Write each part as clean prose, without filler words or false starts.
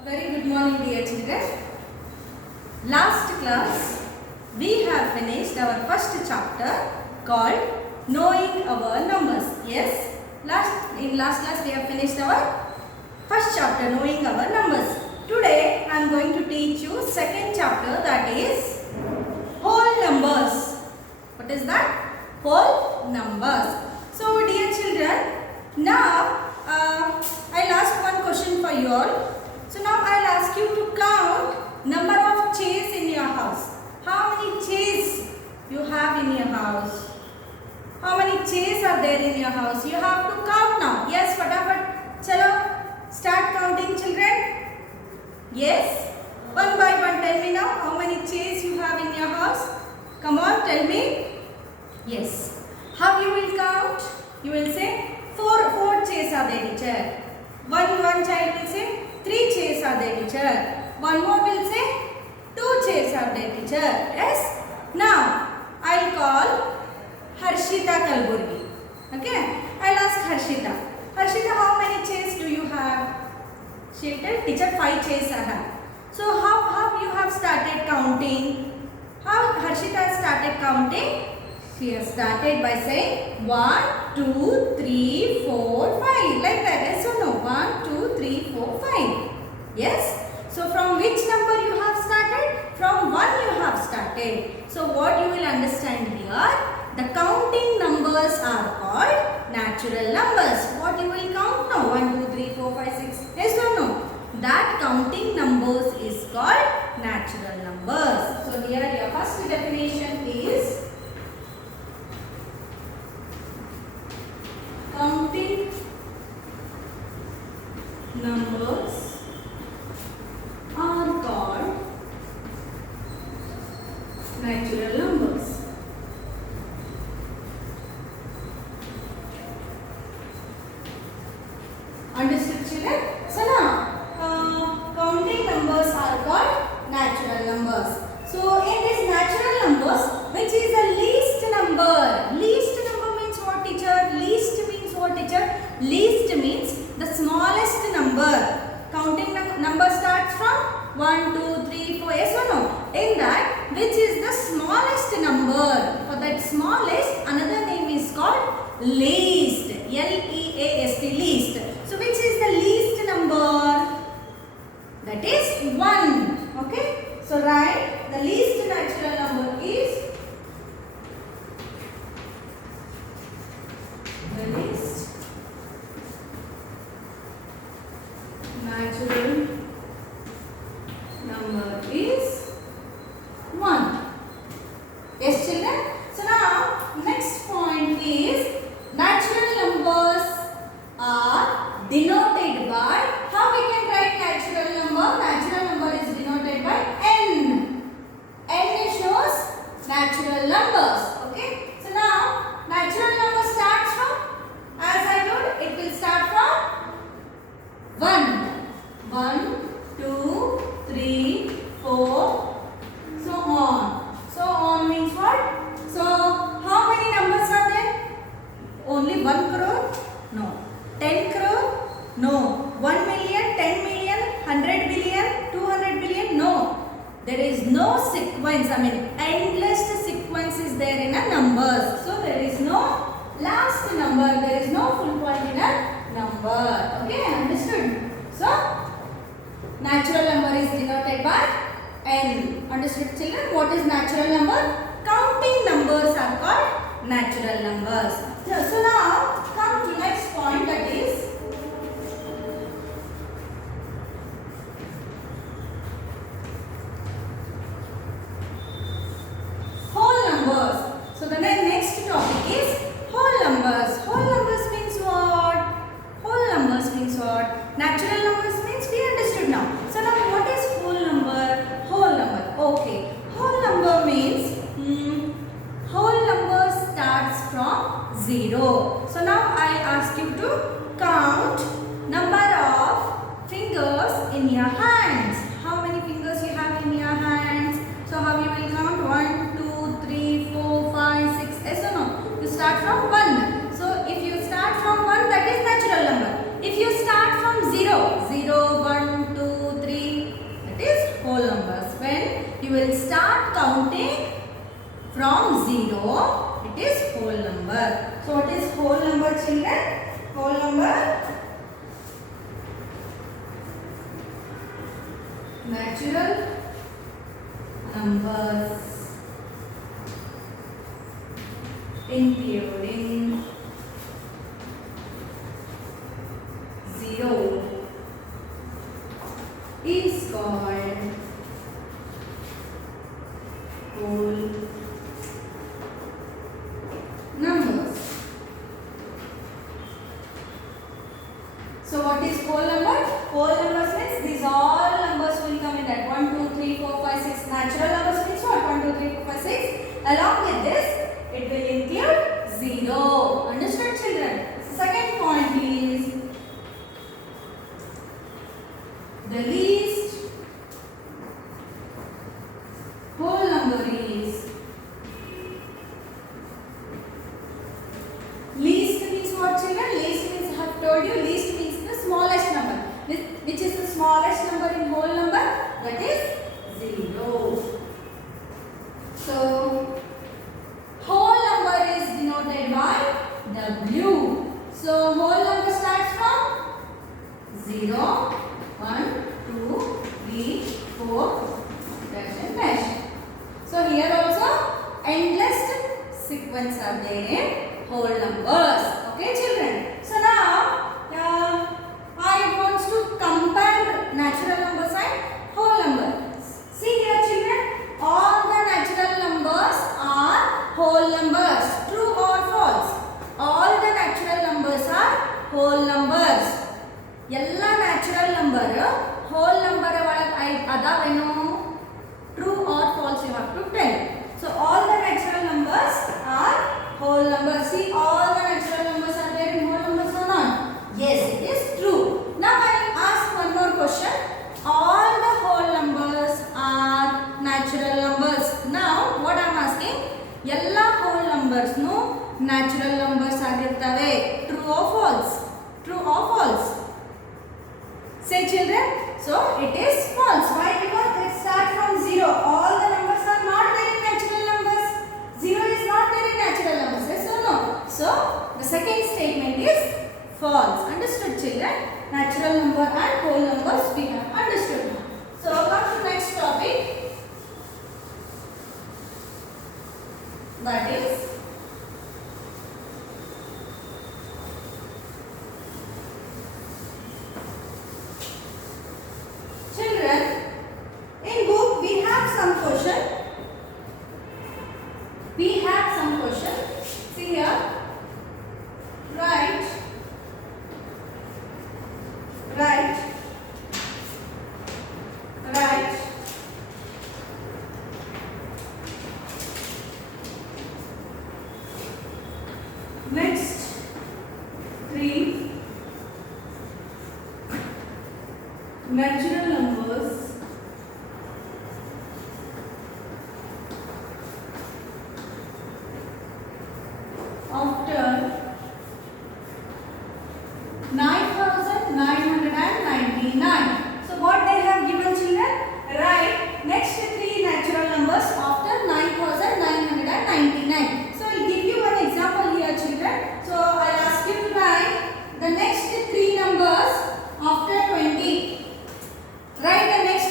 A very good morning, dear children. Last class we have finished our first chapter called Knowing Our Numbers. Yes, in last class we have finished our first chapter, Knowing Our Numbers. Today I am going to teach you second chapter, that is Whole Numbers. What is that? Whole Numbers. So dear children, now I'll ask one question for you all. So now I'll ask you to count number of chairs in your house. How many chairs you have in your house? How many chairs are there in your house? You have to count now. Yes, fatapat. Chalo, start counting, children. Yes, one by one. Tell me now how many chairs you have in your house. Come on, tell me. Yes. How you will count? You will say four chairs are there, teacher. One child will say 3 chairs are there, teacher. One more will say 2 chairs are there, teacher. Yes. Now I'll call Harshita Kalburgi. Okay. I'll ask Harshita. Harshita, how many chairs do you have? She'll tell teacher 5 chairs I have. So how you have started counting? How Harshita started counting? She has started by saying 1, 2, 3, 4, 5. Like that. Yes or no? 1, 2, 3, 4, 5. Yes. So from which number you have started? From 1 you have started. So what you will understand here? The counting numbers are called natural numbers. What you will count now? 1, 2, 3, 4, 5, 6. Yes or no? That counting numbers is called natural numbers. So here your first definition is counting numbers are called natural numbers. Understood, children? So now, counting numbers are called natural numbers. So in this natural numbers, which is the least number? Least number means what, teacher? Least means what, teacher? Least means the smallest number. Counting number starts from 1, 2, 3, 4. Yes or no? In that, which is the smallest number? For that smallest, another name is called least. L-E-A-S-T, least. So which is the least number? That is 1. Okay. So write the least natural number is the least natural number is 1. Yes, children. So now next point is natural numbers are denoted by, how we can write natural number? Natural number is denoted by n. N shows natural numbers. Okay. So now natural number starts from, as I told, it will start from 1. 1, 2, 3, 4, so on. So on means what? So how many numbers are there? Only 1 crore? No. 10 crore? No. 1 million, 10 million, 100 billion, 200 billion? No. There is no sequence. I mean, endless sequence is there in a numbers. So there is no last number. There is no full point in a number. Okay, understood? So natural number is denoted by n. Understood, children? What is natural number? Counting numbers are called natural numbers. So now come to next point, that is whole numbers. So the next topic is whole numbers. Whole numbers means what? Whole numbers means what? Natural numbers means we understood now. So now what is whole number? Whole number. Okay. Whole number means whole number starts from 0. So now I ask you to count number of fingers in your hands. How many fingers you have in your hands? So how you will count? 1, 2, 3, 4, 5, 6. Yes or no? You start from 1. So if you start from 1, that is natural number. If you start from 0, 0, 1, 2, 3, you will start counting from 0. It is whole number. So what is whole number, children? Whole number, natural numbers including 0 is called whole numbers. So what is whole number? Whole numbers means these all numbers will come in that 1, 2, 3, 4, 5, 6. Natural numbers means what? 1, 2, 3, 4, 5, 6. Along with this, it will include 0. Understood, children? Second point is the least whole number is least means what, children? Least means I have told you, least means the smallest number. Which is the smallest number in whole number? That is 0. So whole number is denoted by W. So whole number starts from 0, 1, 2, 3, 4, dash and dash. So here also endless sequence are there in whole numbers. Okay, children. So now I want to compare natural numbers and whole numbers. See here, children, all the natural numbers are whole numbers. True or false? All the natural numbers are whole numbers. ಎಲ್ಲ natural number whole number ಒಳಗೆ ಅದಾವೇನು? True or false you have to tell. So all the natural numbers are whole numbers. See, all the natural numbers are there in whole numbers or not? Yes, it is true. Now I will ask one more question. All the whole numbers are natural numbers. Now what I am asking, ಎಲ್ಲ whole numbers nu natural numbers ಆಗಿರ್ತವೆ. True or false? True or false? Say, children. So it is false. Why? Because it starts from 0. All the numbers are not there in natural numbers. 0 is not there in natural numbers. Yes or no? So the second statement is false. Understood, children? Natural number and whole numbers we have understood now. So come to next topic. That is children, in book we have some question. We have some question. See here. Write. Next 3 natural numbers after 9,999. So what they have given, children? Write next 3 natural numbers after 9,999. So I will give you one example here, children. So I ask you to write the next 3 numbers after 20. Write the next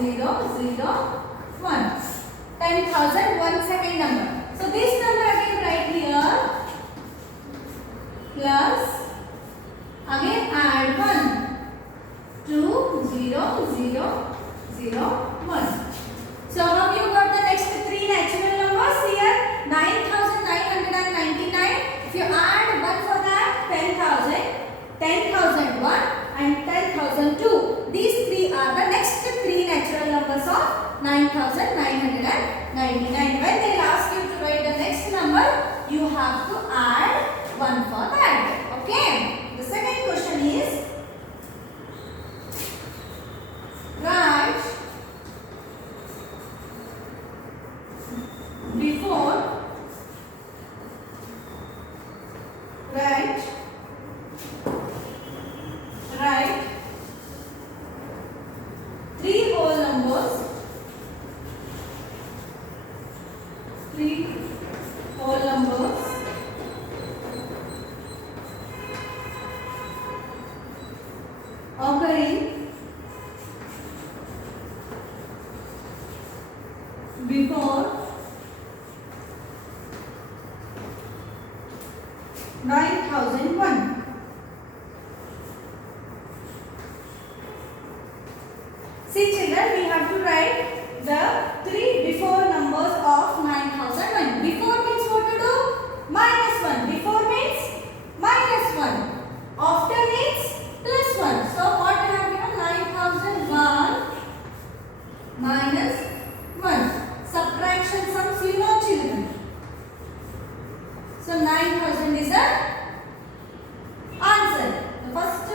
0, 0, 1. 10,000, one second number. So this number again write here, plus, again add 1. 2, 0, 0, 0, 1. So how you got the next three natural numbers here? 9,999. If you add 1 for that, 10,000, 10,001 and 10,002. These three are the next three natural numbers of 9,999. When they ask you to write the next number, you have to add 1 for that. Okay. The second question is, write before, write 3 whole numbers, 3 whole numbers occurring before 9,001. See children, we have to write the 3 before numbers of 9,001. Before means what to do? Minus 1. Before means minus 1. After means plus 1. So what we have given? 9,001 minus 1. Subtraction sums you know children. So 9,000 is the answer. The first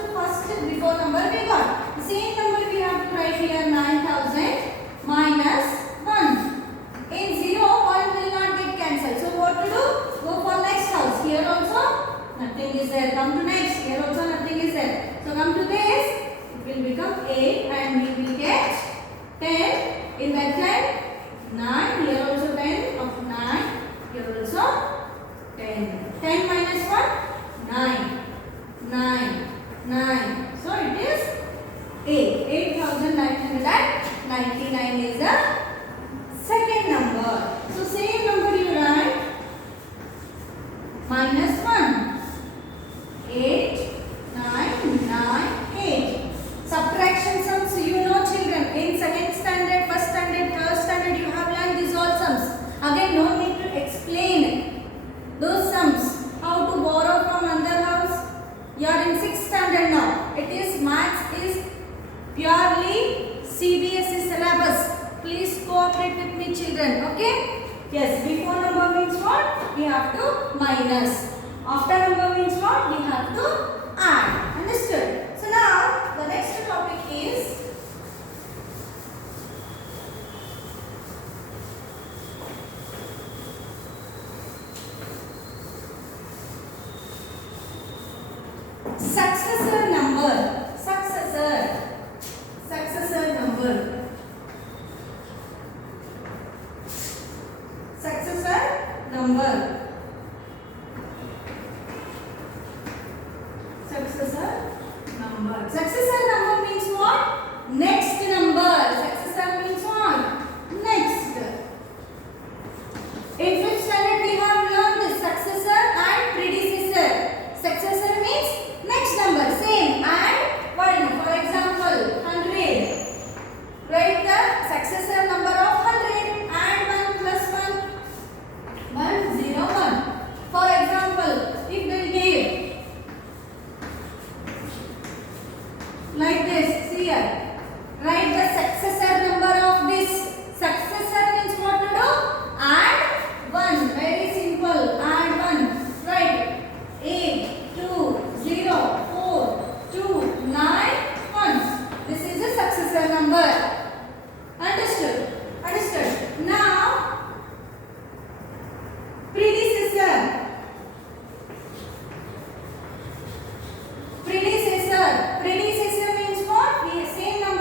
before number we got. The same number we have to write here, 9,000 minus 1. In 0, 1 will not get cancelled. So what to do? Go for next house. Here also nothing is there. Come to next. Here also nothing is there. So come to this. It will become 8 and we will get 10. In that 10, 9. Here also 10 of 9. Here also 10. 10 minus 1? 9. 9. 9. So it is 8. 8,999 is the second number. So same number you write. Minus 1. 8, 9, 9, 8. Subtraction sums you know children. In second standard, first standard, third standard you have learned these all sums. Again no need to explain those sums. How to borrow from another house? You are in 6th standard now. It is maths is purely CBSE syllabus. Please cooperate with me children. Okay? Yes, before number means what? We have to minus. After number means what? We have to add. Understood? So now the next topic is successor number. Successor number. Successor number. Successor number. Successor number means what? Next number. Successor means what? Next. In 5th standard we have learned this successor and predecessor. Successor means next number, same, and 1. For example, 100. Write the successor number of 100. Add 1 plus 1. 1, 0, 1. For example, if they give like this, see here. Write the successor number of this. Successor means what to do? Add 1. Very simple. Add 1. Write 8, 2, 0, 4, 2, 9, 1. This is a successor number. Understood? Understood. Now, predecessor. Predecessor. Predecessor means what? We same number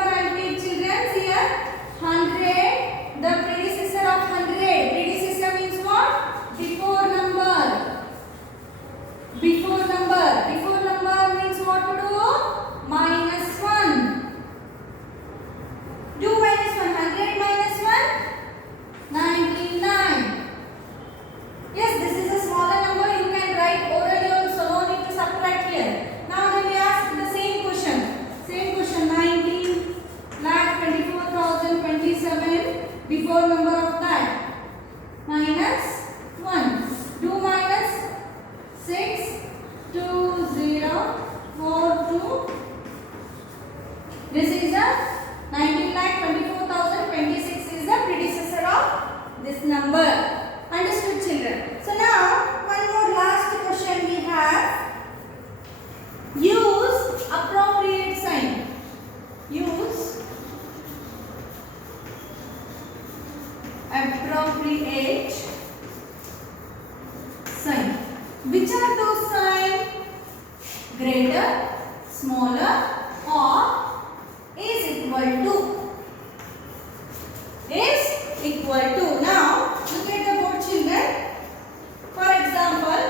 move. This is a 19,24,026 is the predecessor of this number. Understood, children? So now one more last question we have. Use appropriate sign. Use appropriate sign. Which are those signs? Greater, smaller, or is equal to. Is equal to. Now look at the board, children. For example,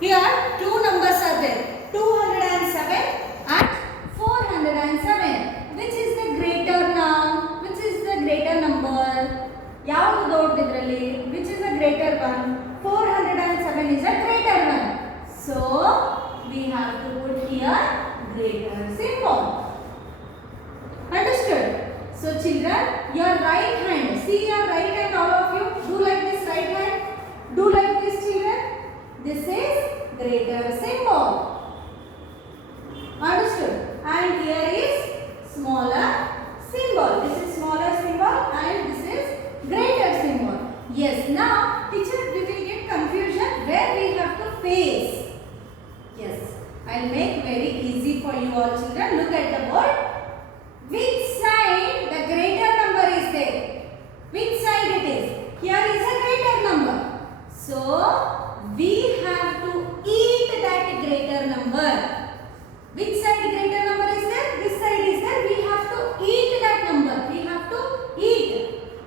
here two numbers are there, 207 and 407. Which is the greater now? Which is the greater number? ಯಾವುದು ದೊಡ್ಡದಿದ್ರಲ್ಲಿ? Which is the greater one? 407 is a greater one. So we have to put here greater symbol. Understood? So children, your right hand, see your right hand, all of you, do like this right hand, do like this, children. This is greater symbol. Understood? And here is smaller symbol. This is smaller symbol and this is greater symbol. Yes, now teacher, we will get confusion where we have to face. Yes, I'll make very easy for you all, children. Look at the board. Which side the greater number is there? Which side it is? Here is a greater number. So we have to eat that greater number. Which side greater number is there? This side is there. We have to eat that number. We have to eat.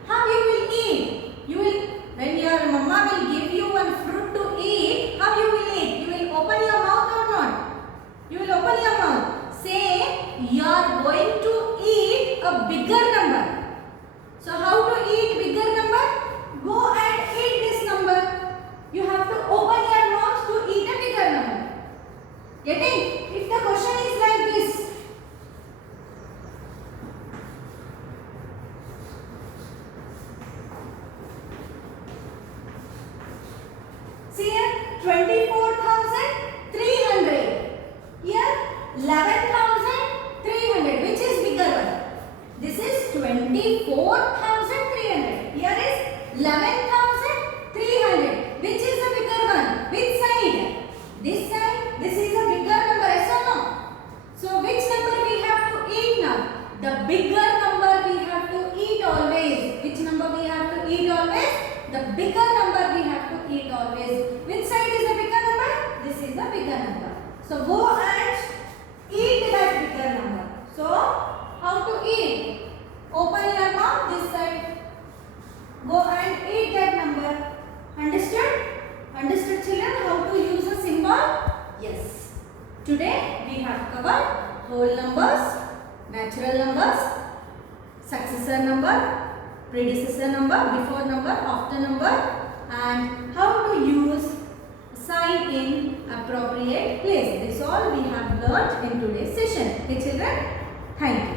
How you will eat? You will, when your mama will give you one fruit to eat, how you will eat? You will open your mouth or not? You will open your mouth. Say you are going to eat a bigger number. So how to eat bigger number? Go and eat this number. You have to open your mouth to eat a bigger number. Getting? If the question is like this, see here 24,300. Here 11,300. Which is bigger one? This is 24,300. Here is 11,300. Which is the bigger one? Which side? This side. This is a bigger number, yes or no? So which number we have to eat now? The bigger number we have to eat always. Which number we have to eat always? The bigger number we have to eat always. Which side is the bigger number? This is the bigger number. So go and eat that bigger number. So how to eat? Open your mouth this side. Go and eat that number. Understood? Understood, children, how to use a symbol? Yes. Today we have covered whole numbers, natural numbers, successor number, predecessor number, before number, after number, and how to use sign in appropriate place. This all we have learnt in today's session. Okay, children? Thank you.